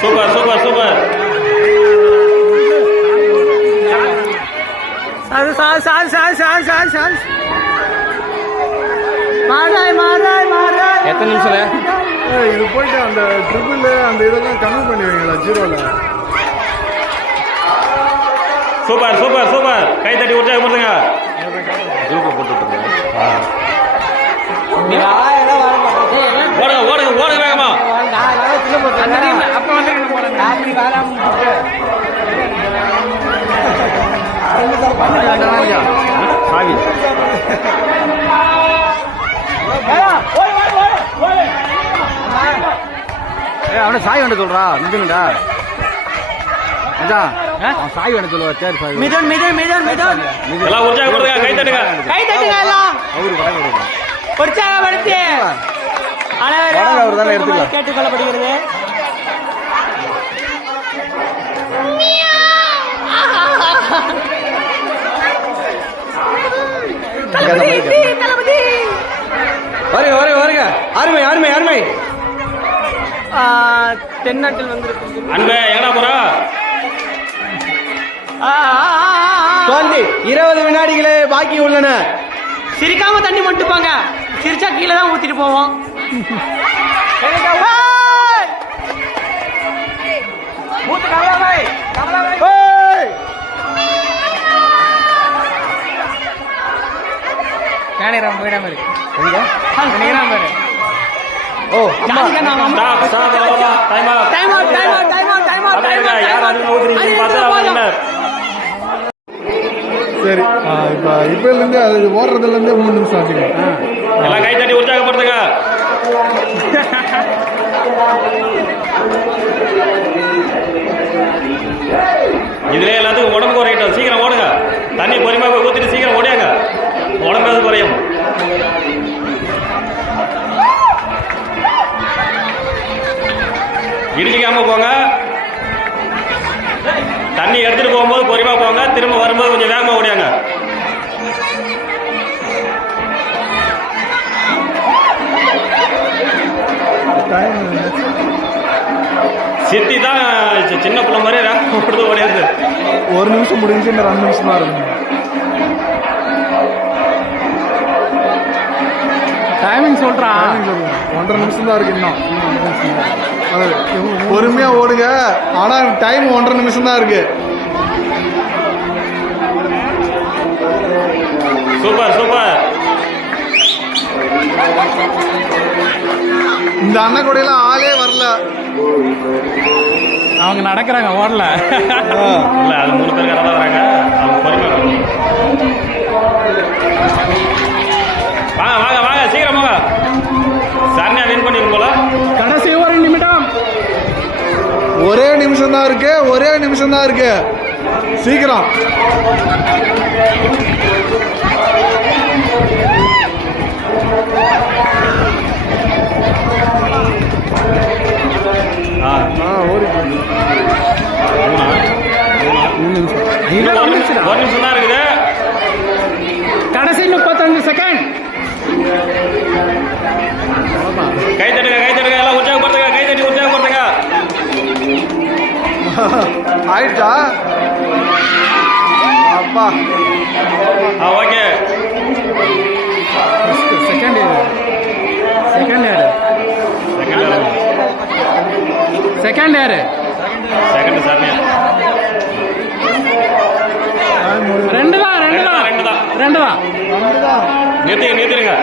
Super super super. Sir sir sir sir sir sir sir. மாறாய் மாறாய் மாறாய். எத்தனை நிமிஷம்ல இது போயிட்டு அந்த ட்ரிபிள் அந்த இதெல்லாம் கம்மி பண்ணி வைங்களா ஜீரோல? Super super super. கை தட்டி உற்சாகப்படுத்துங்க குரூப்பை அவனை சாய் வேண்ட சொல்றா. மச்சான் அவன் சாய் வேண்ட சொல்லுவா. சரி சாய் மிதன் மிதன் மிதன் மிதன். எல்லாம் உற்சாகப்படுத்துங்க கை தட்டுங்க. கை தட்டுங்க எல்லாம். அவரு வர கொடுங்க. உற்சாகப்படுத்தி. வடங்க அவர் தானே எடுத்துக்கலாம். கேட்டுக்கொள்ளப்படுகிறது. வருங்க வருங்க வருங்க. அருமை அருமை அருமை. தென்னாட்டில் அன்பே எங்கடா போறா? இருபது வினாடிகளே பாக்கி உள்ளன. சிரிக்காம தண்ணி மட்டுப்பாங்க. சிரிச்சா கீழே தான் ஊத்திட்டு போவோம். ஓ அம்மா. Stop stop time off time out time out time out time out time out யார் அதிகமா ஊத்துறீங்கன்னு பார்த்தா அவங்க winner. சரி ஆ, இப்ப இப்பல இருந்து அது ஓடுறதுல இருந்தே மூணு நிமிஷம் ஆச்சுங்க எல்லாம் கை தட்டி உற்சாகப்படுத்துங்க இதுல எல்லாத்துக்கும் உடம்பு குறையட்டும் சீக்கிரம் ஓடுங்க தண்ணி பொறுமையாக போய் ஊத்திட்டு சீக்கிரம் ஓடியாங்க உடம்பு குறையும் இடிச்சிக்காம போங்க. தண்ணி எடுத்துட்டு போகும்போது பொறுமையா போங்க. திரும்ப வரும்போது கொஞ்சம் வேகமா ஓடியாங்க. சித்தி தான் சின்ன பிள்ளை மாதிரி வேகமா ஓடுது ஓடியாது ஒரு நிமிஷம் முடிஞ்சு இன்னும் ரெண்டு நிமிஷம் தான் இருக்குங்க டைமிங் சொல்லுங்க. ஒன்றரை நிமிஷம் தான் இருக்கு இன்னும். இன்னும் ஒன்றரை நிமிஷம் தான். அது பொறுமையா ஓடுங்க. ஆனா டைம் ஒன்றரை நிமிஷம் தான் இருக்கு. Super super. இந்த அண்ணன் கூடையெல்லாம் ஆளே வரல. அவங்க நடக்கிறாங்க ஓடல. இல்ல அது மூணு பேர் வராங்க. அவங்க பொறுமையா தான் இருக்கு ஒரே நிமிஷம் தான் இருக்கு சீக்கிரம் நிமிஷம் ஒரு நிமிஷம் தான் இருக்குது ஆயிடுச்சா அப்பா okay second year second year second year second முடியுது ரெண்டு தான் ரெண்டு தான் ரெண்டு தான் ரெண்டு தான் வந்துதான் நிறுத்திங்க நிறுத்திடுங்க